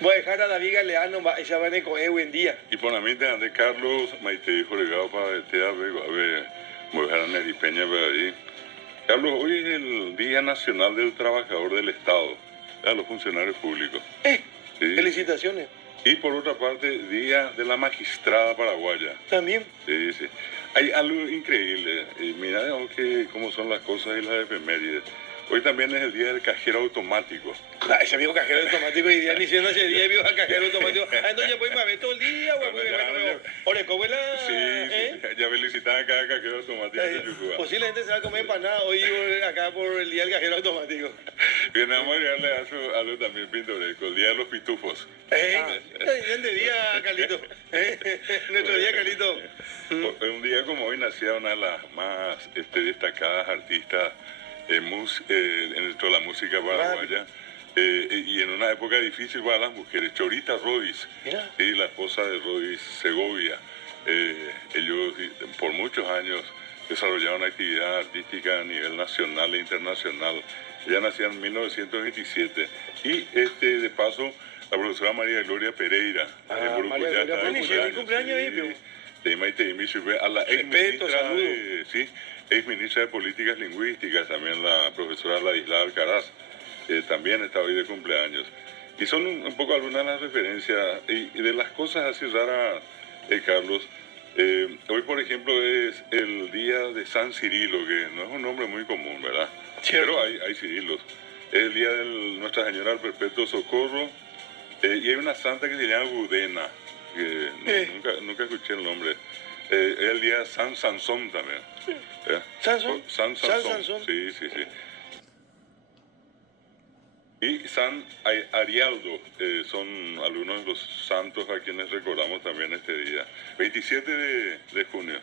Voy a dejar a David Galeano, ella va a coger hoy en día. Y por la mitad de Carlos, Maite dijo regado para el TAB, a ver, mujer a Neri Peña, por ahí. Carlos, hoy es el Día Nacional del Trabajador del Estado, a los funcionarios públicos. Sí. Felicitaciones. Y por otra parte, Día de la Magistrada Paraguaya. También. Sí, sí. Hay algo increíble. Mira cómo son las cosas y las efemérides. Hoy también es el Día del Cajero Automático. Ah, ese viejo cajero automático y día diciendo ese día viejo cajero automático. Ah, entonces pues me ver todo el día, güey. Ore, ¿cómo es la...? Sí, ya felicitan a cada cajero automático de Yucubá. Posiblemente se va a comer empanada hoy acá por el día del cajero automático. Bien, vamos a agregarle algo también pintoresco, el Día de los Pitufos. ¿Dónde día, Carlito? Nuestro día, Carlito. Un día como hoy nacía una de las más destacadas artistas dentro de la música paraguaya. Y en una época difícil para las mujeres, Chorita Rodis, y la esposa de Rodis Segovia. Ellos por muchos años desarrollaron actividad artística a nivel nacional e internacional. Ella nació en 1927 y de paso la profesora María Gloria Pereira María Gloria, cumpleaños de Maite a la ex ministra de Políticas Lingüísticas, también la profesora Ladislao Alcaraz, también está hoy de cumpleaños. Y son un poco algunas de las referencias y de las cosas así raras, Carlos. Hoy, por ejemplo, es el día de San Cirilo, que no es un nombre muy común, ¿verdad? Cierto. Pero hay Cirilos. Es el día de Nuestra Señora del Perpetuo Socorro. Y hay una santa que se llama Budena, que nunca escuché el nombre. Es el día de San Sansón también. ¿Sansón? San Sansón. Sí. Y San Arialdo son algunos de los santos a quienes recordamos también este día. 27 de junio.